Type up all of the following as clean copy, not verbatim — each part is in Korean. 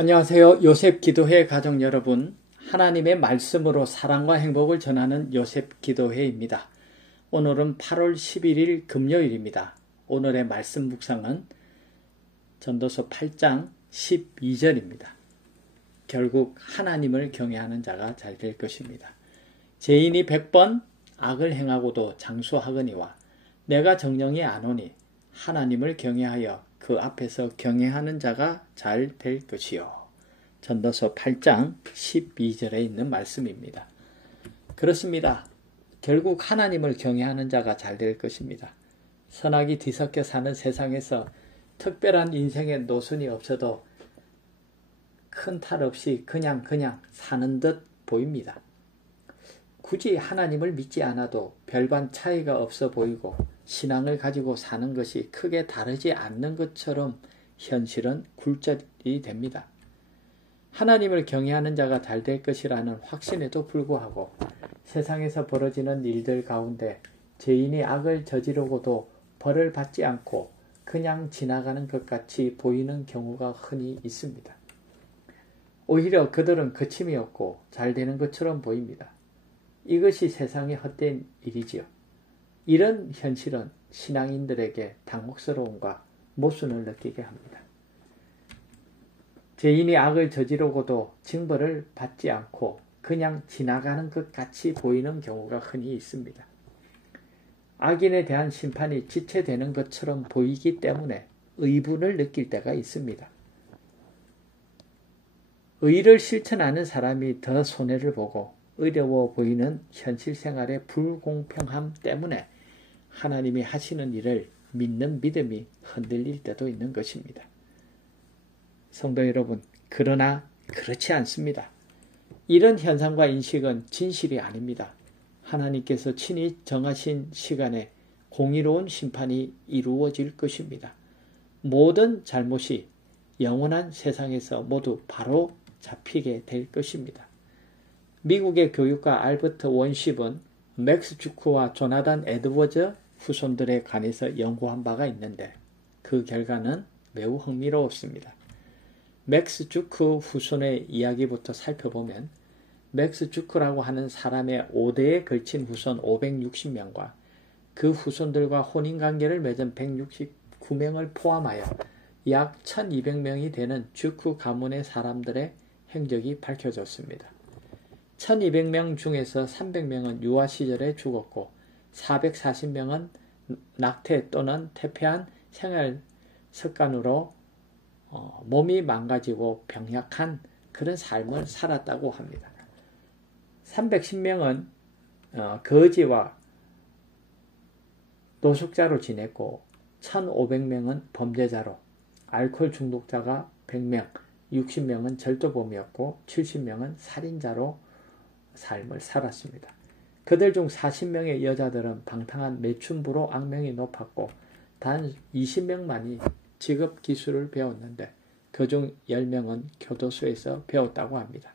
안녕하세요. 요셉 기도회 가족 여러분. 하나님의 말씀으로 사랑과 행복을 전하는 요셉 기도회입니다. 오늘은 8월 11일 금요일입니다. 오늘의 말씀 묵상은 전도서 8장 12절입니다. 결국 하나님을 경외하는 자가 잘 될 것입니다. 죄인이 100번 악을 행하고도 장수하거니와 내가 정령이 안 오니 하나님을 경외하여 그 앞에서 경외하는 자가 잘 될 것이요. 전도서 8장 12절에 있는 말씀입니다. 그렇습니다. 결국 하나님을 경외하는 자가 잘 될 것입니다. 선악이 뒤섞여 사는 세상에서 특별한 인생의 노선이 없어도 큰 탈 없이 그냥 사는 듯 보입니다. 굳이 하나님을 믿지 않아도 별반 차이가 없어 보이고 신앙을 가지고 사는 것이 크게 다르지 않는 것처럼 현실은 굴절이 됩니다. 하나님을 경외하는 자가 잘 될 것이라는 확신에도 불구하고 세상에서 벌어지는 일들 가운데 죄인이 악을 저지르고도 벌을 받지 않고 그냥 지나가는 것 같이 보이는 경우가 흔히 있습니다. 오히려 그들은 거침이 없고 잘 되는 것처럼 보입니다. 이것이 세상의 헛된 일이지요. 이런 현실은 신앙인들에게 당혹스러움과 모순을 느끼게 합니다. 죄인이 악을 저지르고도 징벌을 받지 않고 그냥 지나가는 것 같이 보이는 경우가 흔히 있습니다. 악인에 대한 심판이 지체되는 것처럼 보이기 때문에 의분을 느낄 때가 있습니다. 의를 실천하는 사람이 더 손해를 보고 어려워 보이는 현실 생활의 불공평함 때문에 하나님이 하시는 일을 믿는 믿음이 흔들릴 때도 있는 것입니다. 성도 여러분, 그러나 그렇지 않습니다. 이런 현상과 인식은 진실이 아닙니다. 하나님께서 친히 정하신 시간에 공의로운 심판이 이루어질 것입니다. 모든 잘못이 영원한 세상에서 모두 바로 잡히게 될 것입니다. 미국의 교육가 알버트 원십은 맥스 주크와 조나단 에드워즈 후손들에 관해서 연구한 바가 있는데 그 결과는 매우 흥미로웠습니다. 맥스 주크 후손의 이야기부터 살펴보면 맥스 주크라고 하는 사람의 5대에 걸친 후손 560명과 그 후손들과 혼인관계를 맺은 169명을 포함하여 약 1200명이 되는 주크 가문의 사람들의 행적이 밝혀졌습니다. 1200명 중에서 300명은 유아 시절에 죽었고 440명은 낙태 또는 퇴폐한 생활 습관으로 몸이 망가지고 병약한 그런 삶을 살았다고 합니다. 310명은 거지와 노숙자로 지냈고 1500명은 범죄자로, 알코올 중독자가 100명, 60명은 절도범이었고 70명은 살인자로 삶을 살았습니다. 그들 중 40명의 여자들은 방탕한 매춘부로 악명이 높았고 단 20명만이 직업 기술을 배웠는데 그중 10명은 교도소에서 배웠다고 합니다.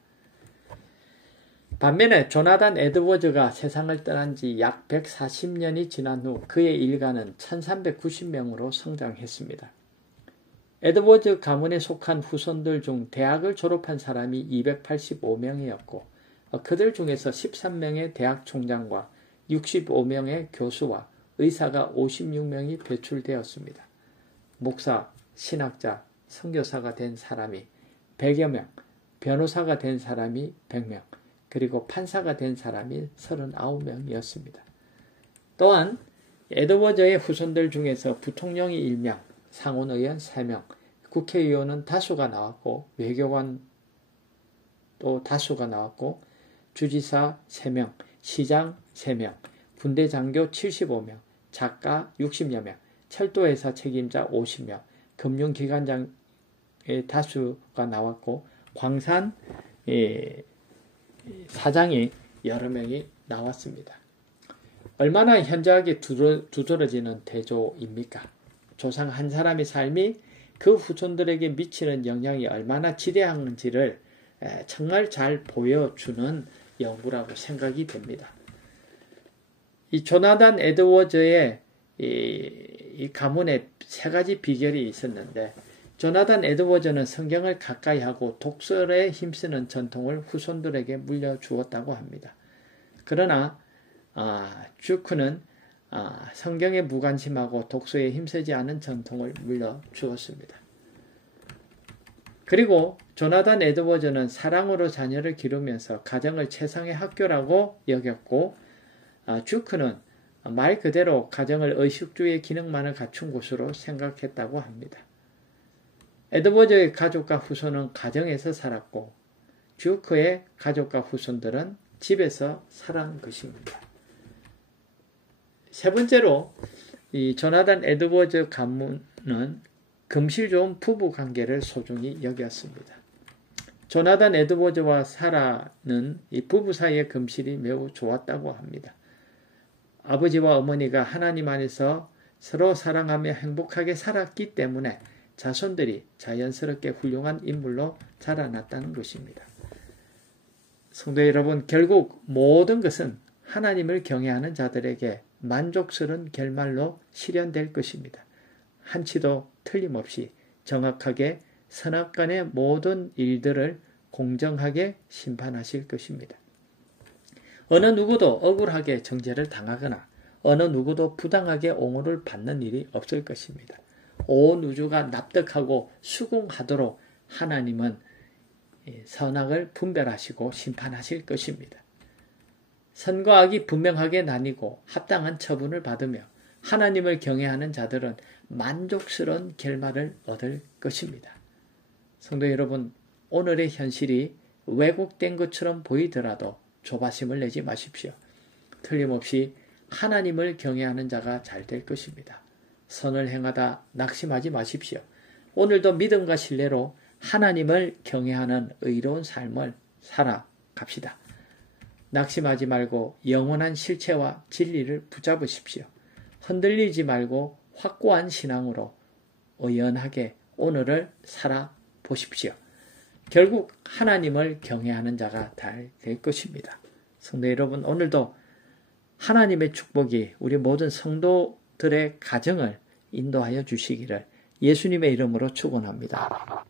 반면에 조나단 에드워즈가 세상을 떠난 지 약 140년이 지난 후 그의 일가는 1390명으로 성장했습니다. 에드워즈 가문에 속한 후손들 중 대학을 졸업한 사람이 285명이었고 그들 중에서 13명의 대학 총장과 65명의 교수와 의사가 56명이 배출되었습니다. 목사, 신학자, 선교사가 된 사람이 100여 명, 변호사가 된 사람이 100명, 그리고 판사가 된 사람이 39명이었습니다. 또한 에드워즈의 후손들 중에서 부통령이 1명, 상원의원 3명, 국회의원은 다수가 나왔고 외교관 또 다수가 나왔고 주지사 3명, 시장 3명, 군대 장교 75명, 작가 60여 명, 철도회사 책임자 50명, 금융기관장의 다수가 나왔고 광산 사장이 여러 명이 나왔습니다. 얼마나 현저하게 두드러지는 대조입니까? 조상 한 사람의 삶이 그 후손들에게 미치는 영향이 얼마나 지대한지를 정말 잘 보여주는 연구라고 생각이 됩니다. 이 조나단 에드워즈의 이 가문에 세 가지 비결이 있었는데 조나단 에드워즈는 성경을 가까이 하고 독서에 힘쓰는 전통을 후손들에게 물려주었다고 합니다. 그러나 주크는 성경에 무관심하고 독서에 힘쓰지 않은 전통을 물려주었습니다. 그리고 조나단 에드워즈는 사랑으로 자녀를 기르면서 가정을 최상의 학교라고 여겼고, 주크는 말 그대로 가정을 의식주의 기능만을 갖춘 곳으로 생각했다고 합니다. 에드워즈의 가족과 후손은 가정에서 살았고, 주크의 가족과 후손들은 집에서 살아온 것입니다. 세 번째로 이 조나단 에드워즈 가문은 금실 좋은 부부 관계를 소중히 여겼습니다. 조나단 에드워즈와 사라는 이 부부 사이의 금실이 매우 좋았다고 합니다. 아버지와 어머니가 하나님 안에서 서로 사랑하며 행복하게 살았기 때문에 자손들이 자연스럽게 훌륭한 인물로 자라났다는 것입니다. 성도 여러분, 결국 모든 것은 하나님을 경외하는 자들에게 만족스러운 결말로 실현될 것입니다. 한치도 틀림없이 정확하게 선악간의 모든 일들을 공정하게 심판하실 것입니다. 어느 누구도 억울하게 정죄를 당하거나 어느 누구도 부당하게 옹호를 받는 일이 없을 것입니다. 온 우주가 납득하고 수긍하도록 하나님은 선악을 분별하시고 심판하실 것입니다. 선과 악이 분명하게 나뉘고 합당한 처분을 받으며 하나님을 경외하는 자들은 만족스러운 결말을 얻을 것입니다. 성도 여러분, 오늘의 현실이 왜곡된 것처럼 보이더라도 조바심을 내지 마십시오. 틀림없이 하나님을 경외하는 자가 잘 될 것입니다. 선을 행하다 낙심하지 마십시오. 오늘도 믿음과 신뢰로 하나님을 경외하는 의로운 삶을 살아갑시다. 낙심하지 말고 영원한 실체와 진리를 붙잡으십시오. 흔들리지 말고 확고한 신앙으로 의연하게 오늘을 살아보십시오. 결국 하나님을 경외하는 자가 될 것입니다. 성도 여러분, 오늘도 하나님의 축복이 우리 모든 성도들의 가정을 인도하여 주시기를 예수님의 이름으로 축원합니다.